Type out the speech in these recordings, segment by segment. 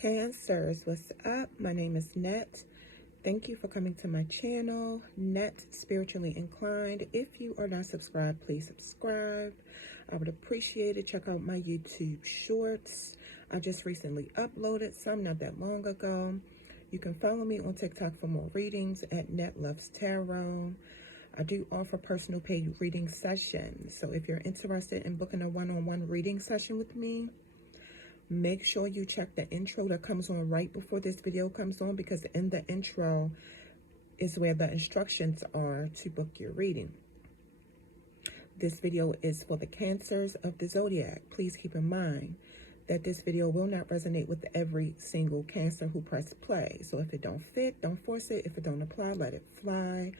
Cancers, what's up? My name is Net. Thank you for coming to my channel, Net Spiritually Inclined. If you are not subscribed, please subscribe. I would appreciate it. Check out my YouTube shorts. I just recently uploaded some not that long ago. You can follow me on TikTok for more readings at Net Loves Tarot. I do offer personal paid reading sessions. So if you're interested in booking a one-on-one reading session with me, make sure you check the intro that comes on right before this video comes on, because in the intro is where the instructions are to book your reading. This video is for the Cancers of the Zodiac. Please keep in mind that this video will not resonate with every single Cancer who pressed play. So if it don't fit, don't force it. If it don't apply, let it fly.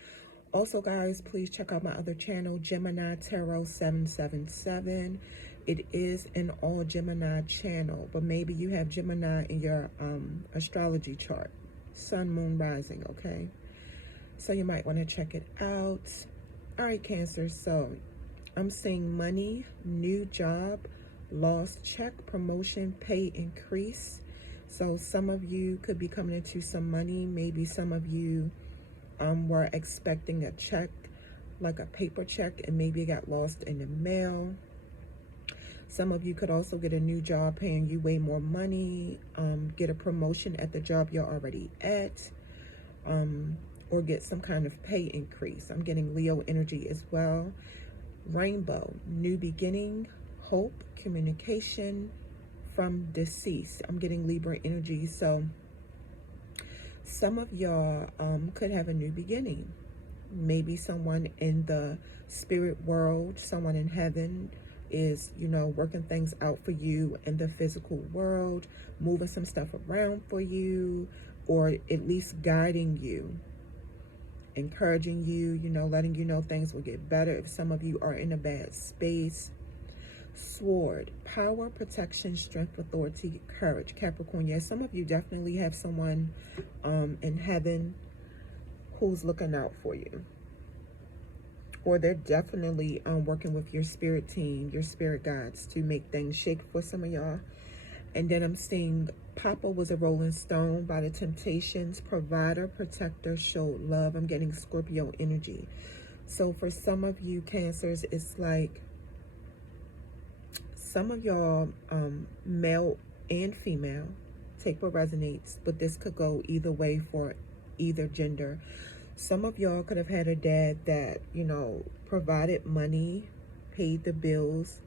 Also, guys, please check out my other channel, Gemini Tarot 777. It is an all Gemini channel, but maybe you have Gemini in your astrology chart, sun, moon, rising, okay? So you might want to check it out. All right, Cancer, so I'm seeing money, new job, lost check, promotion, pay increase. So some of you could be coming into some money. Maybe some of you were expecting a check, like a paper check, and maybe it got lost in the mail. Some of you could also get a new job paying you way more money, get a promotion at the job you're already at, or get some kind of pay increase. I'm getting Leo energy as well. Rainbow, new beginning, hope, communication from deceased. I'm getting Libra energy. So some of y'all could have a new beginning. Maybe someone in the spirit world, someone in heaven is, you know, working things out for you in the physical world, moving some stuff around for you, or at least guiding you, encouraging you, you know, letting you know things will get better if some of you are in a bad space. Sword, power, protection, strength, authority, courage. Capricorn, yes, some of you definitely have someone in heaven who's looking out for you, or they're definitely working with your spirit team, your spirit guides, to make things shake for some of y'all. And then I'm seeing Papa was a rolling stone by the Temptations, provider, protector, showed love. I'm getting Scorpio energy. So for some of you Cancers, it's like some of y'all, male and female, take what resonates, but this could go either way for either gender. Some of y'all could have had a dad that, you know, provided money, paid the bills,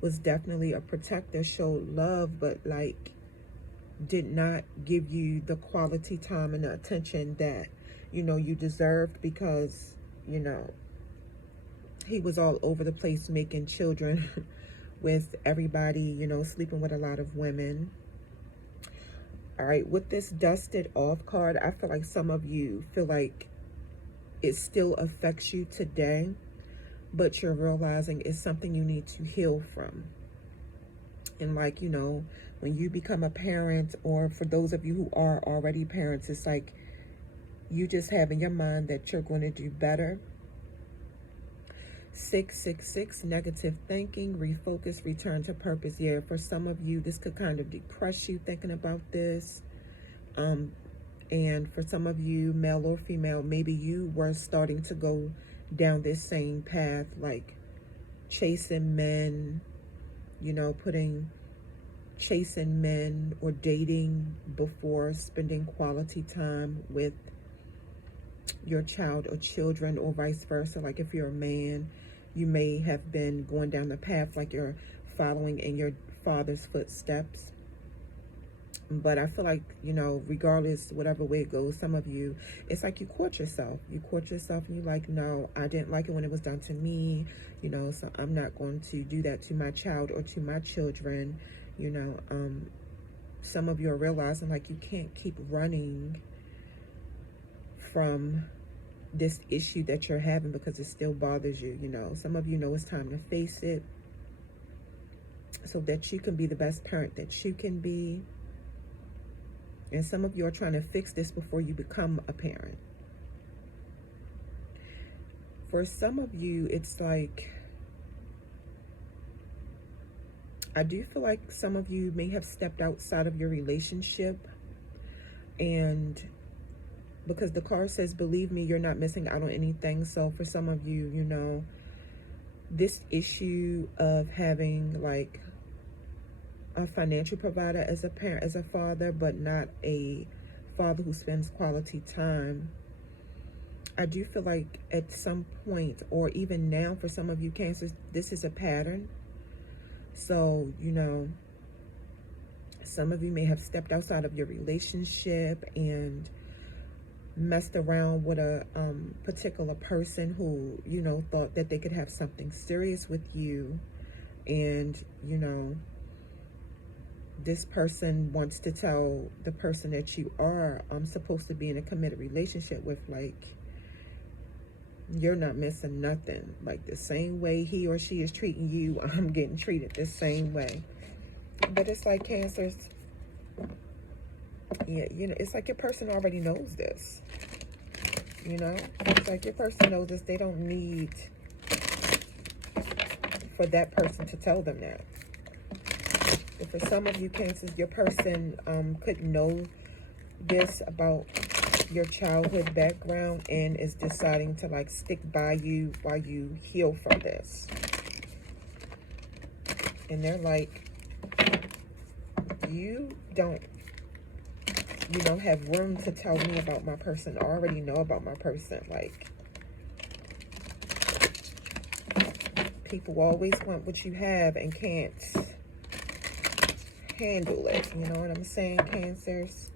was definitely a protector, showed love, but like did not give you the quality time and the attention that, you know, you deserved, because, you know, he was all over the place making children with everybody, you know, sleeping with a lot of women. All right, with this dusted off card, I feel like some of you feel like it still affects you today, but you're realizing it's something you need to heal from. And like, you know, when you become a parent, or for those of you who are already parents, it's like you just have in your mind that you're going to do better. 666, negative thinking, refocus, return to purpose. Yeah, for some of you, this could kind of depress you thinking about this. And for some of you, male or female, maybe you were starting to go down this same path, like chasing men, you know, chasing men or dating before spending quality time with your child or children, or vice versa. Like if you're a man, you may have been going down the path like you're following in your father's footsteps. But I feel like, you know, regardless, whatever way it goes, some of you, it's like you caught yourself. You caught yourself and you're like, no, I didn't like it when it was done to me, you know, so I'm not going to do that to my child or to my children, you know. Some of you are realizing like you can't keep running from this issue that you're having because it still bothers you, you know. Some of you know it's time to face it so that you can be the best parent that you can be. And some of you are trying to fix this before you become a parent. For some of you, it's like I do feel like some of you may have stepped outside of your relationship, and because the card says, believe me, you're not missing out on anything. So for some of you, you know, this issue of having like a financial provider as a parent, as a father, but not a father who spends quality time, I do feel like at some point, or even now for some of you Cancers, this is a pattern. So, you know, some of you may have stepped outside of your relationship and messed around with a particular person who, you know, thought that they could have something serious with you. And, you know, this person wants to tell the person that you are supposed to be in a committed relationship with, like, you're not missing nothing. Like, the same way he or she is treating you, I'm getting treated the same way. But it's like, Cancers, yeah, you know, it's like your person already knows this. You know, it's like your person knows this. They don't need for that person to tell them that. But for some of you Cancers, your person could know this about your childhood background and is deciding to like stick by you while you heal from this. And they're like, you don't, you know, have room to tell me about my person. I already know about my person. Like, people always want what you have and can't handle it. You know what I'm saying, Cancers?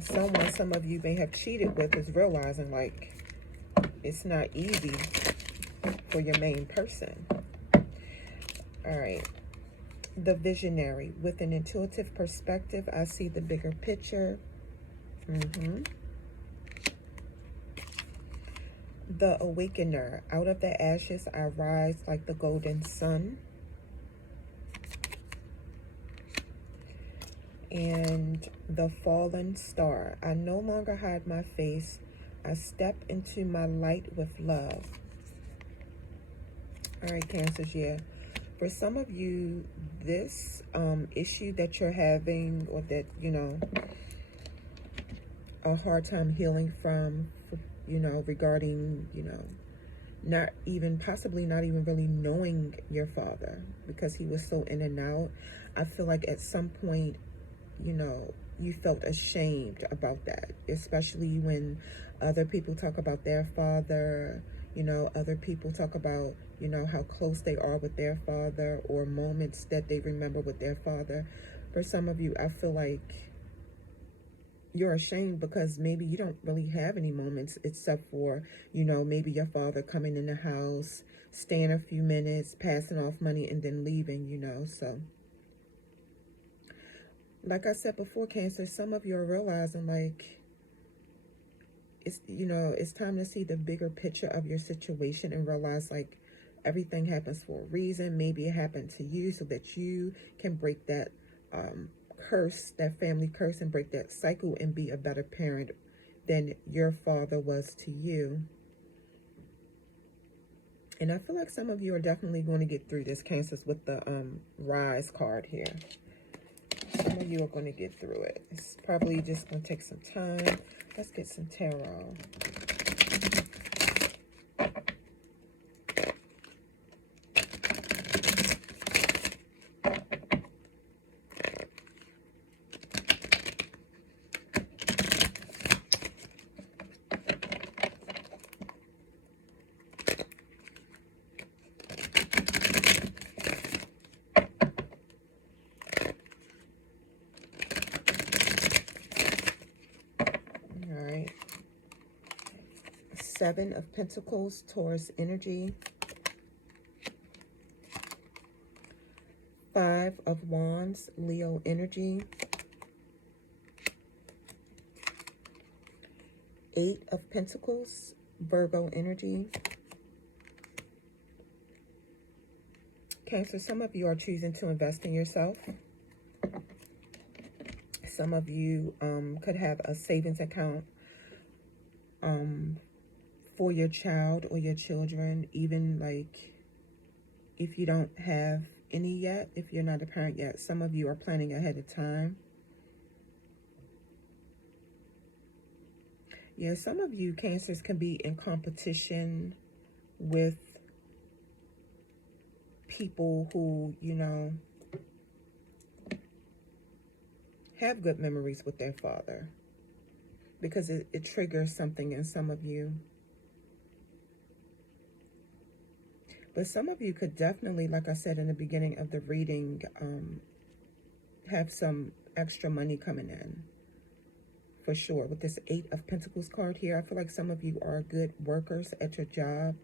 Someone some of you may have cheated with is realizing, like, it's not easy for your main person. All right. The visionary. With an intuitive perspective, I see the bigger picture. The awakener. Out of the ashes, I rise like the golden sun. And the fallen star. I no longer hide my face. I step into my light with love. All right, Cancers, yeah. For some of you, this issue that you're having, or that, you know, a hard time healing from, you know, regarding, you know, not even, possibly not even really knowing your father because he was so in and out. I feel like at some point, you know, you felt ashamed about that, especially when other people talk about their father. You know, other people talk about, you know, how close they are with their father or moments that they remember with their father. For some of you, I feel like you're ashamed because maybe you don't really have any moments except for, you know, maybe your father coming in the house, staying a few minutes, passing off money, and then leaving, you know. So, like I said before, Cancer, some of you are realizing, like, it's, you know, it's time to see the bigger picture of your situation and realize, like, everything happens for a reason. Maybe it happened to you so that you can break that curse, that family curse, and break that cycle and be a better parent than your father was to you. And I feel like some of you are definitely going to get through this, Cancers, with the Rise card here. Some of you are going to get through it. It's probably just going to take some time. Let's get some tarot. All right. Seven of Pentacles, Taurus energy. Five of Wands, Leo energy. Eight of Pentacles, Virgo energy. Cancer, some of you are choosing to invest in yourself. Some of you could have a savings account for your child or your children. Even like if you don't have any yet. If you're not a parent yet, some of you are planning ahead of time. Yeah, some of you Cancers can be in competition with people who, you know, have good memories with their father, because it triggers something in some of you. But some of you could definitely, like I said in the beginning of the reading, have some extra money coming in. For sure. With this 8 of Pentacles card here, I feel like some of you are good workers at your job.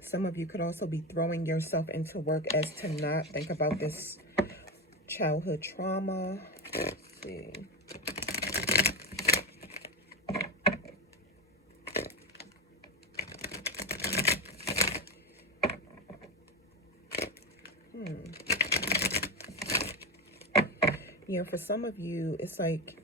Some of you could also be throwing yourself into work as to not think about this childhood trauma. Let's see. Yeah, for some of you, it's like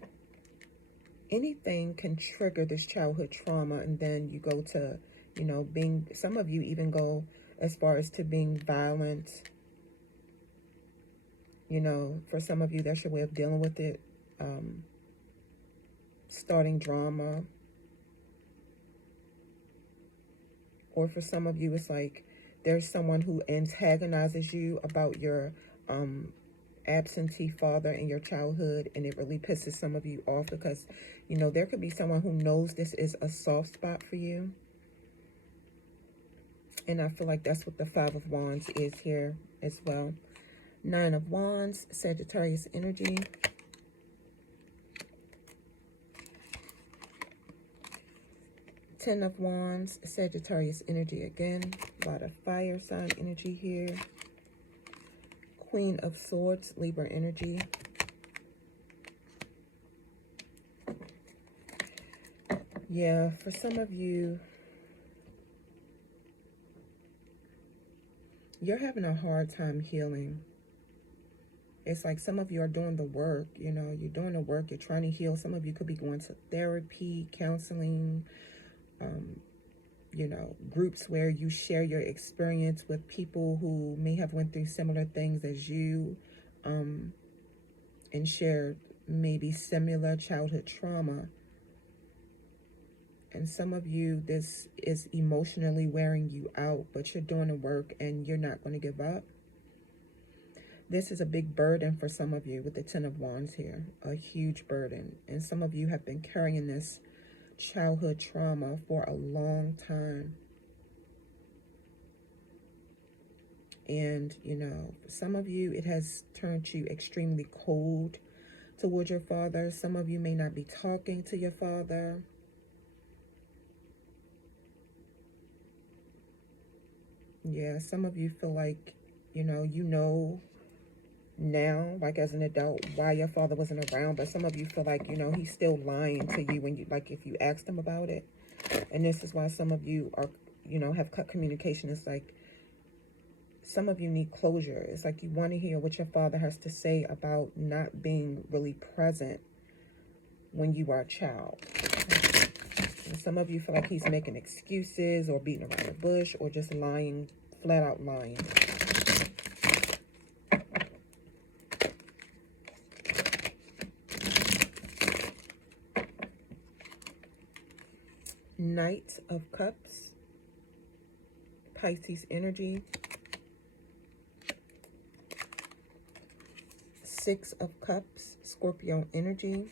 anything can trigger this childhood trauma, and then you go to, you know, being, some of you even go as far as to being violent. You know, for some of you, that's your way of dealing with it. Starting drama. Or for some of you, it's like there's someone who antagonizes you about your absentee father in your childhood, and it really pisses some of you off because, you know, there could be someone who knows this is a soft spot for you. And I feel like that's what the 5 of Wands is here as well. 9 of Wands, Sagittarius energy. Ten of Wands, Sagittarius energy again. A lot of fire sign energy here. Queen of Swords, Libra energy. Yeah, for some of you, you're having a hard time healing. It's like some of you are doing the work, you know, you're doing the work, you're trying to heal. Some of you could be going to therapy, counseling, you know, groups where you share your experience with people who may have went through similar things as you, and share maybe similar childhood trauma. And some of you, this is emotionally wearing you out, but you're doing the work and you're not going to give up. This is a big burden for some of you with the 10 of Wands here, a huge burden. And some of you have been carrying this childhood trauma for a long time. And, you know, for some of you, it has turned you extremely cold towards your father. Some of you may not be talking to your father. Yeah, some of you feel like, you know now, like as an adult, why your father wasn't around, but some of you feel like, you know, he's still lying to you when you, like, if you asked him about it. And this is why some of you are, you know, have cut communication. It's like some of you need closure. It's like you want to hear what your father has to say about not being really present when you are a child. And some of you feel like he's making excuses or beating around the bush or just lying, flat out lying. Knight of Cups, Pisces energy. 6 of Cups, Scorpio energy.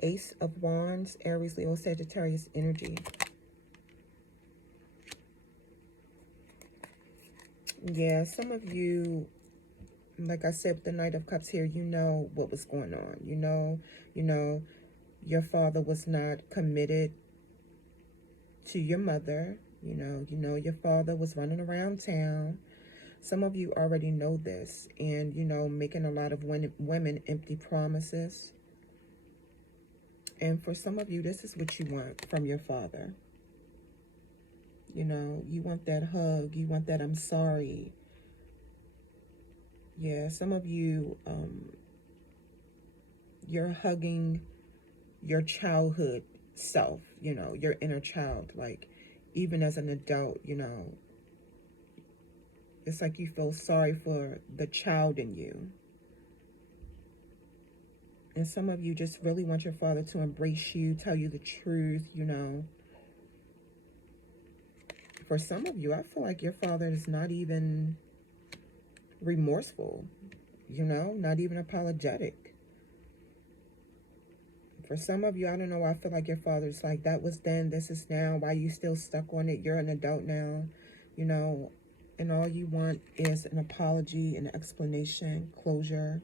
Ace of Wands, Aries, Leo, Sagittarius energy. Yeah, some of you, like I said, with the Knight of Cups here, you know what was going on. You know, your father was not committed to your mother. You know, your father was running around town. Some of you already know this, and, you know, making a lot of women empty promises. And for some of you, this is what you want from your father. You know, you want that hug. You want that I'm sorry. Yeah, some of you, you're hugging your childhood self, you know, your inner child. Like, even as an adult, you know, it's like you feel sorry for the child in you. And some of you just really want your father to embrace you, tell you the truth, you know. For some of you, I feel like your father is not even remorseful, you know, not even apologetic. For some of you, I don't know, I feel like your father's like, that was then, this is now, why you still stuck on it? You're an adult now, you know, and all you want is an apology, an explanation, closure.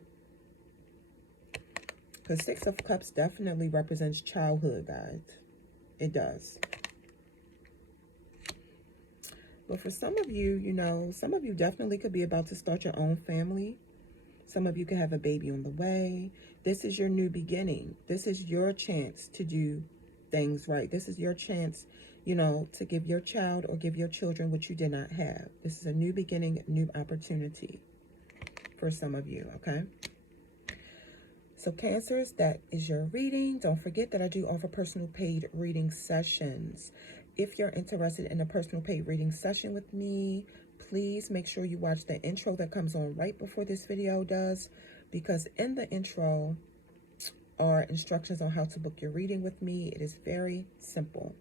Because Six of Cups definitely represents childhood, guys. It does. But for some of you, you know, some of you definitely could be about to start your own family. Some of you could have a baby on the way. This is your new beginning. This is your chance to do things right. This is your chance, you know, to give your child or give your children what you did not have. This is a new beginning, new opportunity for some of you, okay? So Cancers, that is your reading. Don't forget that I do offer personal paid reading sessions. If you're interested in a personal paid reading session with me, please make sure you watch the intro that comes on right before this video does, because in the intro are instructions on how to book your reading with me. It is very simple.